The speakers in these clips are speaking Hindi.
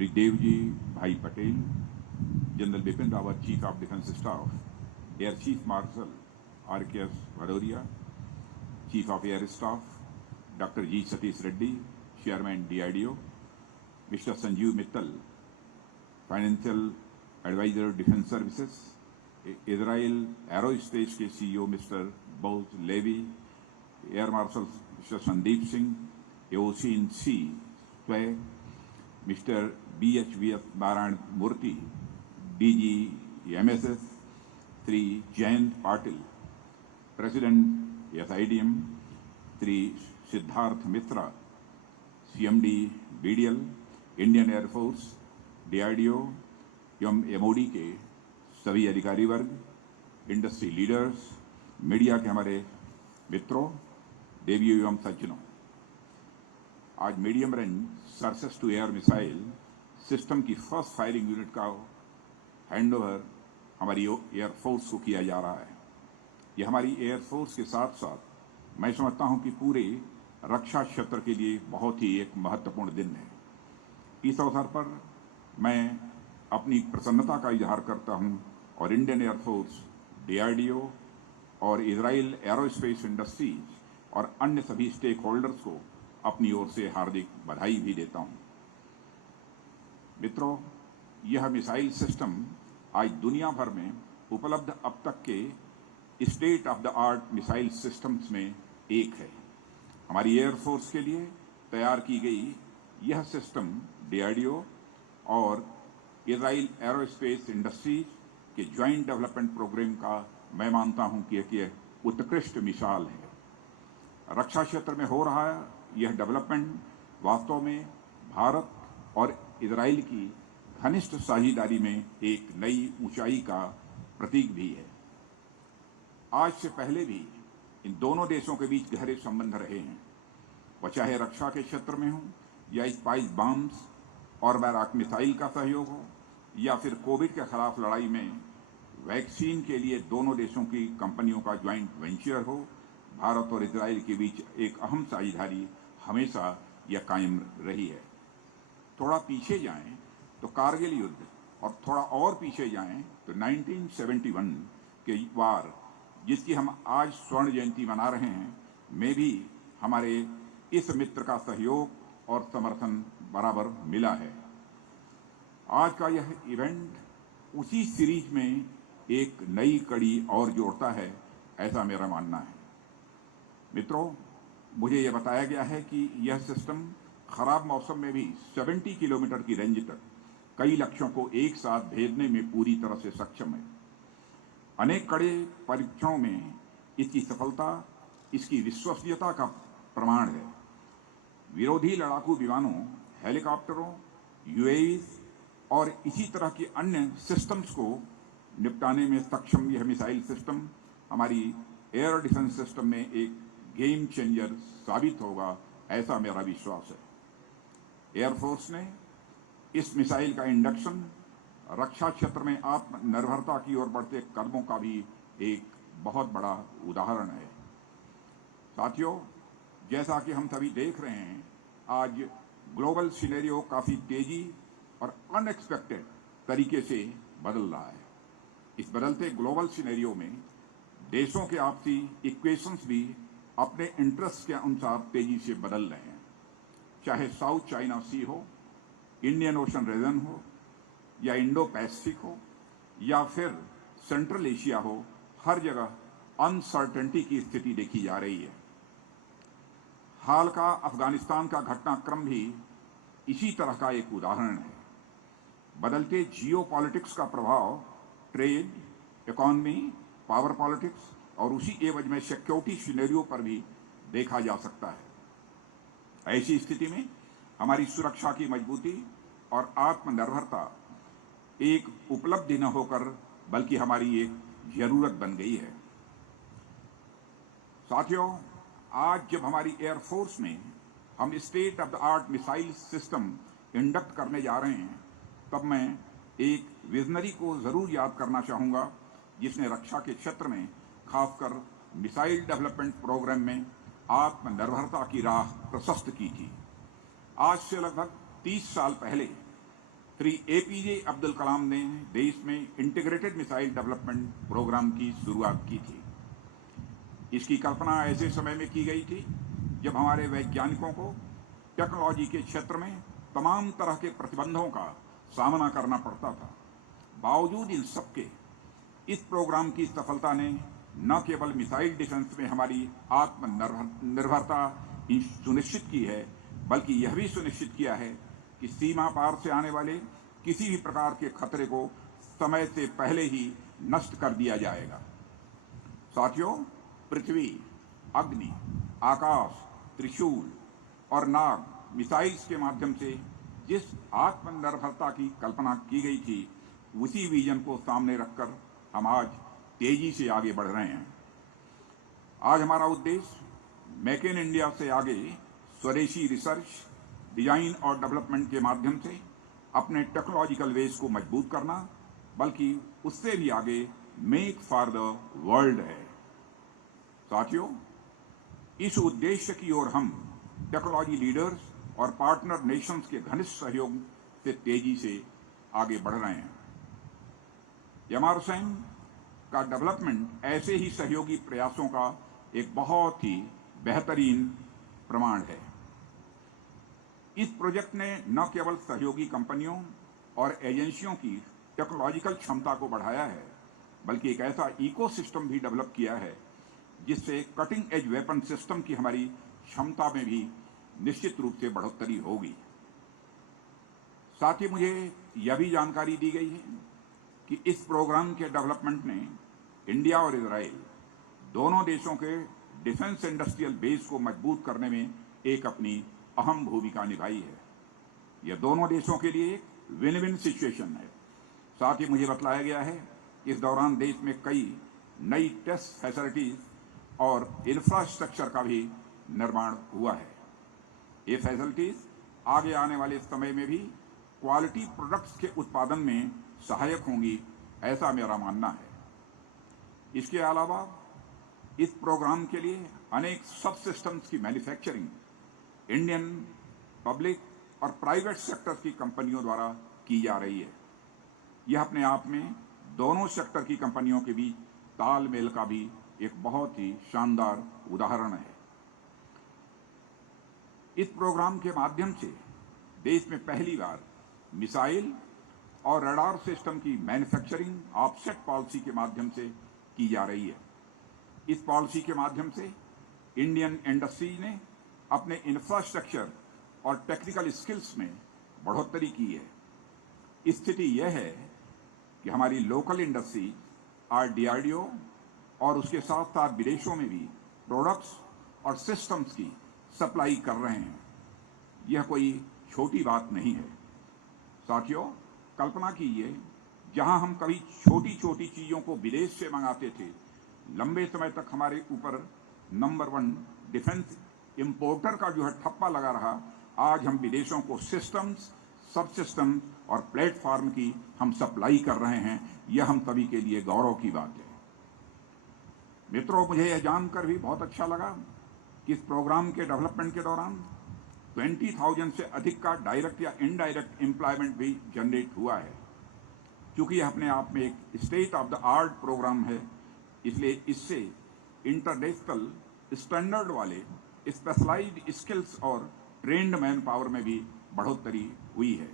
Shri Devji Bhai Patel, general Bipin Rawat, chief of defence staff, air chief marshal RKS Bhadauria, chief of air staff doctor G Satish Reddy, chairman DRDO, mister Sanjeev Mittal, financial adviser defence services, Israel Aerospace के CEO mister Boaz Levy, air marshal mister Sandeep Singh, AOC in C स्वयं, mister BHVS Narayan Murthy, DG MSS Shri Jayant Patil, president SIDM Shri Siddharth Mishra, CMD BDL, Indian air force, DRDO एवं MOD के सभी अधिकारी वर्ग, इंडस्ट्री लीडर्स, मीडिया के हमारे मित्रों, देवियों एवं सज्जनों, आज medium range surface to air missile system की फर्स्ट फायरिंग यूनिट का हैंडओवर हमारी एयरफोर्स को किया जा रहा है। यह हमारी एयरफोर्स के साथ साथ मैं समझता हूं कि पूरे रक्षा क्षेत्र के लिए बहुत ही एक महत्वपूर्ण दिन है। इस अवसर पर मैं अपनी प्रसन्नता का इजहार करता हूं और इंडियन एयरफोर्स, DRDO और इजराइल एरोस्पेस इंडस्ट्रीज और अन्य सभी स्टेक होल्डर्स को अपनी ओर से हार्दिक बधाई भी देता हूं। मित्रों, यह मिसाइल सिस्टम आज दुनिया भर में उपलब्ध अब तक के state of the art missile systems में एक है। हमारी एयरफोर्स के लिए तैयार की गई यह सिस्टम DRDO और इजराइल एरोस्पेस इंडस्ट्रीज के ज्वाइंट डेवलपमेंट प्रोग्राम का मैं मानता हूं कि एक उत्कृष्ट मिसाल है। रक्षा क्षेत्र में हो रहा यह डेवलपमेंट वास्तव में भारत और इजराइल की घनिष्ठ साझेदारी में एक नई ऊंचाई का प्रतीक भी है। आज से पहले भी इन दोनों देशों के बीच गहरे संबंध रहे हैं, वह चाहे रक्षा के क्षेत्र में हो या स्पाइस बम्स और बैराक मिसाइल का सहयोग हो या फिर कोविड के खिलाफ लड़ाई में वैक्सीन के लिए दोनों देशों की कंपनियों का ज्वाइंट वेंचर हो। भारत और इजराइल के बीच एक अहम साझेदारी हमेशा यह कायम रही है। थोड़ा पीछे जाएं तो कारगिल युद्ध और थोड़ा और पीछे जाएं तो 1971 के वार, जिसकी हम आज स्वर्ण जयंती मना रहे हैं, में भी हमारे इस मित्र का सहयोग और समर्थन बराबर मिला है। आज का यह इवेंट उसी सीरीज में एक नई कड़ी और जोड़ता है, ऐसा मेरा मानना है। मित्रों, मुझे यह बताया गया है कि यह सिस्टम खराब मौसम में भी 70 किलोमीटर की रेंज तक कई लक्ष्यों को एक साथ भेजने में पूरी तरह से सक्षम है। अनेक कड़े परीक्षणों में इसकी सफलता इसकी विश्वसनीयता का प्रमाण है। विरोधी लड़ाकू विमानों, हेलीकॉप्टरों, UAVs और इसी तरह के अन्य सिस्टम्स को निपटाने में सक्षम यह मिसाइल सिस्टम हमारी एयर डिफेंस सिस्टम में एक गेम चेंजर साबित होगा, ऐसा मेरा विश्वास है। एयरफोर्स ने इस मिसाइल का इंडक्शन रक्षा क्षेत्र में आत्मनिर्भरता की ओर बढ़ते कदमों का भी एक बहुत बड़ा उदाहरण है। साथियों, जैसा कि हम सभी देख रहे हैं, आज ग्लोबल सिनेरियो काफी तेजी और अनएक्सपेक्टेड तरीके से बदल रहा है। इस बदलते ग्लोबल सिनेरियो में देशों के आपसी इक्वेशंस भी अपने इंटरेस्ट के अनुसार तेजी से बदल रहे हैं। चाहे साउथ चाइना सी हो, इंडियन ओशन रीजन हो या इंडो पैसिफिक हो या फिर सेंट्रल एशिया हो, हर जगह अनसर्टेनिटी की स्थिति देखी जा रही है। हाल का अफगानिस्तान का घटनाक्रम भी इसी तरह का एक उदाहरण है। बदलते जियोपॉलिटिक्स का प्रभाव ट्रेड, इकोनॉमी, पावर पॉलिटिक्स और उसी एवज में सिक्योरिटी सिनेरियो पर भी देखा जा सकता है। ऐसी स्थिति में हमारी सुरक्षा की मजबूती और आत्मनिर्भरता एक उपलब्धि न होकर बल्कि हमारी एक जरूरत बन गई है। साथियों, आज जब हमारी एयरफोर्स में हम state of the art missile system induct करने जा रहे हैं, तब मैं एक विजनरी को जरूर याद करना चाहूंगा, जिसने रक्षा के क्षेत्र में खासकर मिसाइल डेवलपमेंट प्रोग्राम में आत्मनिर्भरता की राह प्रशस्त की थी। आज से लगभग 30 साल पहले श्री APJ अब्दुल कलाम ने देश में इंटीग्रेटेड मिसाइल डेवलपमेंट प्रोग्राम की शुरुआत की थी। इसकी कल्पना ऐसे समय में की गई थी जब हमारे वैज्ञानिकों को टेक्नोलॉजी के क्षेत्र में तमाम तरह के प्रतिबंधों का सामना करना पड़ता था। बावजूद इन सबके इस प्रोग्राम की सफलता ने न केवल मिसाइल डिफेंस में हमारी आत्मनिर्भरता सुनिश्चित की है, बल्कि यह भी सुनिश्चित किया है कि सीमा पार से आने वाले किसी भी प्रकार के खतरे को समय से पहले ही नष्ट कर दिया जाएगा। साथियों, पृथ्वी, अग्नि, आकाश, त्रिशूल और नाग मिसाइल्स के माध्यम से जिस आत्मनिर्भरता की कल्पना की गई थी, उसी विजन को सामने रखकर हम आज तेजी से आगे बढ़ रहे हैं। आज हमारा उद्देश्य मेक इन इंडिया से आगे स्वदेशी रिसर्च, डिजाइन और डेवलपमेंट के माध्यम से अपने टेक्नोलॉजिकल बेस को मजबूत करना, बल्कि उससे भी आगे मेक फॉर द वर्ल्ड है। साथियों, इस उद्देश्य की ओर हम टेक्नोलॉजी लीडर्स और पार्टनर नेशंस के घनिष्ठ सहयोग से तेजी से आगे बढ़ रहे हैं। एमआरसैम का डेवलपमेंट ऐसे ही सहयोगी प्रयासों का एक बहुत ही बेहतरीन प्रमाण है। इस प्रोजेक्ट ने न केवल सहयोगी कंपनियों और एजेंसियों की टेक्नोलॉजिकल क्षमता को बढ़ाया है, बल्कि एक ऐसा इकोसिस्टम भी डेवलप किया है जिससे कटिंग एज वेपन सिस्टम की हमारी क्षमता में भी निश्चित रूप से बढ़ोतरी होगी। साथ ही मुझे यह भी जानकारी दी गई है कि इस प्रोग्राम के डेवलपमेंट ने इंडिया और इजराइल दोनों देशों के डिफेंस इंडस्ट्रियल बेस को मजबूत करने में एक अपनी अहम भूमिका निभाई है। यह दोनों देशों के लिए एक विन विन सिचुएशन है। साथ ही मुझे बतलाया गया है कि इस दौरान देश में कई नई टेस्ट फैसिलिटीज और इंफ्रास्ट्रक्चर का भी निर्माण हुआ है। ये फैसिलिटीज आगे आने वाले समय में भी क्वालिटी प्रोडक्ट्स के उत्पादन में सहायक होंगी, ऐसा मेरा मानना है। इसके अलावा इस प्रोग्राम के लिए अनेक सब सिस्टम्स की मैन्युफैक्चरिंग इंडियन पब्लिक और प्राइवेट सेक्टर की कंपनियों द्वारा की जा रही है। यह अपने आप में दोनों सेक्टर की कंपनियों के बीच तालमेल का भी एक बहुत ही शानदार उदाहरण है। इस प्रोग्राम के माध्यम से देश में पहली बार मिसाइल और रडार सिस्टम की मैन्युफैक्चरिंग ऑफसेट पॉलिसी के माध्यम से की जा रही है। इस पॉलिसी के माध्यम से इंडियन इंडस्ट्रीज ने अपने इंफ्रास्ट्रक्चर और टेक्निकल स्किल्स में बढ़ोतरी की है। स्थिति यह है कि हमारी लोकल इंडस्ट्री आज DRDO और उसके साथ साथ विदेशों में भी प्रोडक्ट्स और सिस्टम्स की सप्लाई कर रहे हैं। यह कोई छोटी बात नहीं है। साथियों, कल्पना कीजिए, जहां हम कभी छोटी छोटी चीजों को विदेश से मंगाते थे, लंबे समय तक हमारे ऊपर नंबर 1 डिफेंस इंपोर्टर का जो है ठप्पा लगा रहा, आज हम विदेशों को सिस्टम्स, सब सिस्टम और प्लेटफॉर्म की हम सप्लाई कर रहे हैं। यह हम सभी के लिए गौरव की बात है। मित्रों, मुझे यह जानकर भी बहुत अच्छा लगा कि इस प्रोग्राम के डेवलपमेंट के दौरान 20,000 से अधिक का डायरेक्ट या इनडायरेक्ट एम्प्लॉयमेंट भी जनरेट हुआ है। क्योंकि यह अपने आप में एक state of the art programme है, इसलिए इससे इंटरनेशनल स्टैंडर्ड वाले स्पेशलाइज्ड स्किल्स और ट्रेंड मैन पावर में भी बढ़ोतरी हुई है।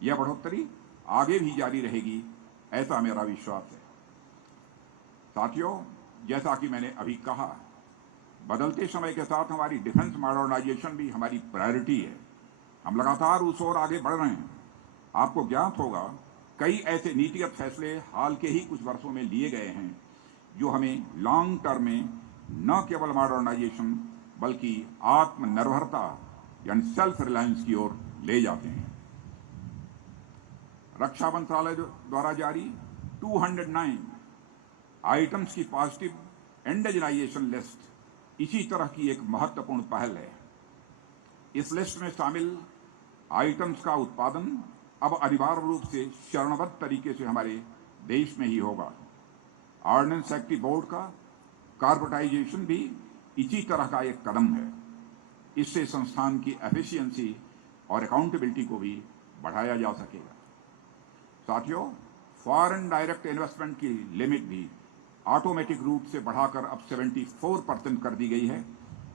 यह बढ़ोतरी आगे भी जारी रहेगी, ऐसा मेरा विश्वास है। साथियों, जैसा कि मैंने अभी कहा, बदलते समय के साथ हमारी डिफेंस मॉडर्नाइजेशन भी हमारी प्रायोरिटी है। हम लगातार उस ओर आगे बढ़ रहे हैं। आपको ज्ञात होगा, कई ऐसे नीतिगत फैसले हाल के ही कुछ वर्षों में लिए गए हैं जो हमें लॉन्ग टर्म में न केवल मॉडर्नाइजेशन बल्कि आत्मनिर्भरता यानी सेल्फ रिलायंस की ओर ले जाते हैं। रक्षा मंत्रालय द्वारा जारी 209 आइटम्स की पॉजिटिव इंडिजिनाइजेशन लिस्ट इसी तरह की एक महत्वपूर्ण पहल है। इस लिस्ट में शामिल आइटम्स का उत्पादन अब अनिवार्य रूप से चरणबद्ध तरीके से हमारे देश में ही होगा। ऑर्डिनेंस सेक्रेटरी बोर्ड का कॉर्पोरेटाइजेशन भी इसी तरह का एक कदम है। इससे संस्थान की एफिशिएंसी और अकाउंटेबिलिटी को भी बढ़ाया जा सकेगा। साथियों, फॉरेन डायरेक्ट इन्वेस्टमेंट की लिमिट भी ऑटोमेटिक रूप से बढ़ाकर अब 74% कर दी गई है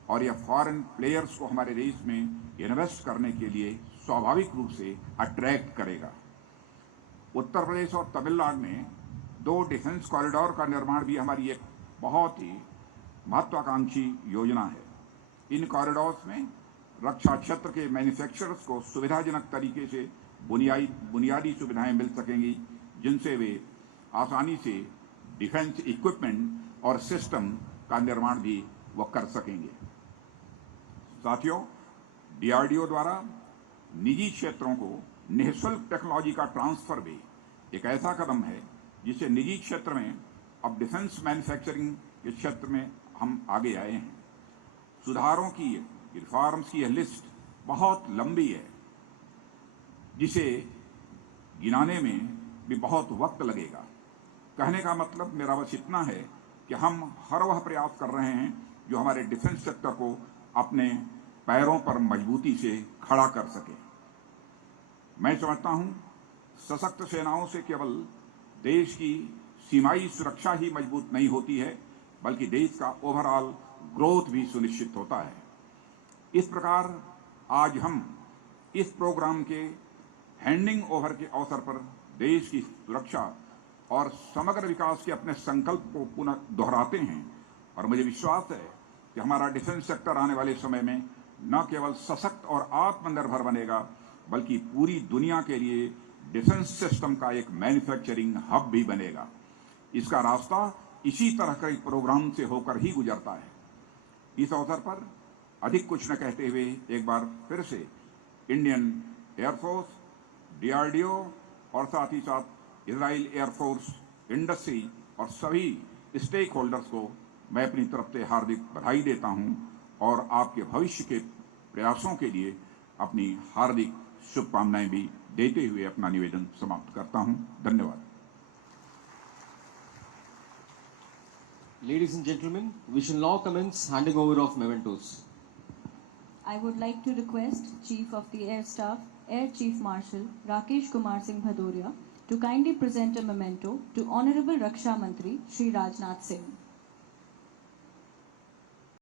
और यह फॉरेन प्लेयर्स को हमारे देश में इन्वेस्ट करने के लिए स्वाभाविक रूप से अट्रैक्ट करेगा। उत्तर प्रदेश और तमिलनाडु में 2 डिफेंस कॉरिडोर का निर्माण भी हमारी एक बहुत ही महत्वाकांक्षी योजना है। इन कॉरिडोर्स में रक्षा क्षेत्र के मैन्युफैक्चरर्स को सुविधाजनक तरीके से बुनियादी सुविधाएं मिल सकेंगी, जिनसे वे आसानी से डिफेंस इक्विपमेंट और सिस्टम का निर्माण भी वो कर सकेंगे। साथियों, DRDO द्वारा निजी क्षेत्रों को निःशुल्क टेक्नोलॉजी का ट्रांसफर भी एक ऐसा कदम है जिससे निजी क्षेत्र में अब डिफेंस मैन्युफैक्चरिंग के क्षेत्र में हम आगे आए हैं। सुधारों की, रिफॉर्म्स की यह लिस्ट बहुत लंबी है, जिसे गिनाने में भी बहुत वक्त लगेगा। कहने का मतलब मेरा बस इतना है कि हम हर वह प्रयास कर रहे हैं जो हमारे डिफेंस सेक्टर को अपने पैरों पर मजबूती से खड़ा कर सके। मैं समझता हूं सशक्त सेनाओं से केवल देश की सीमाई सुरक्षा ही मजबूत नहीं होती है, बल्कि देश का ओवरऑल ग्रोथ भी सुनिश्चित होता है। इस प्रकार आज हम इस प्रोग्राम के हैंडिंग ओवर के अवसर पर देश की सुरक्षा और समग्र विकास के अपने संकल्प को पुनः दोहराते हैं और मुझे विश्वास है कि हमारा डिफेंस सेक्टर आने वाले समय में न केवल सशक्त और आत्मनिर्भर बनेगा, बल्कि पूरी दुनिया के लिए डिफेंस सिस्टम का एक मैन्युफैक्चरिंग हब भी बनेगा। इसका रास्ता इसी तरह के प्रोग्राम से होकर ही गुजरता है। इस अवसर पर अधिक कुछ न कहते हुए एक बार फिर से इंडियन एयरफोर्स, DRDO और साथ ही साथ इजराइल एयरफोर्स, इंडस्ट्री और सभी स्टेक होल्डर्स को मैं अपनी तरफ से हार्दिक बधाई देता हूं और आपके भविष्य के प्रयासों के लिए अपनी हार्दिक शुभकामनाएं भी देते हुए अपना निवेदन समाप्त करता हूं। धन्यवाद। Ladies and gentlemen, we shall now commence handing over of mementos. I would like to request Chief of the Air Staff, Air Chief Marshal Rakesh Kumar Singh Bhadoria to kindly present a memento to Honorable Raksha Mantri Shri Rajnath Singh.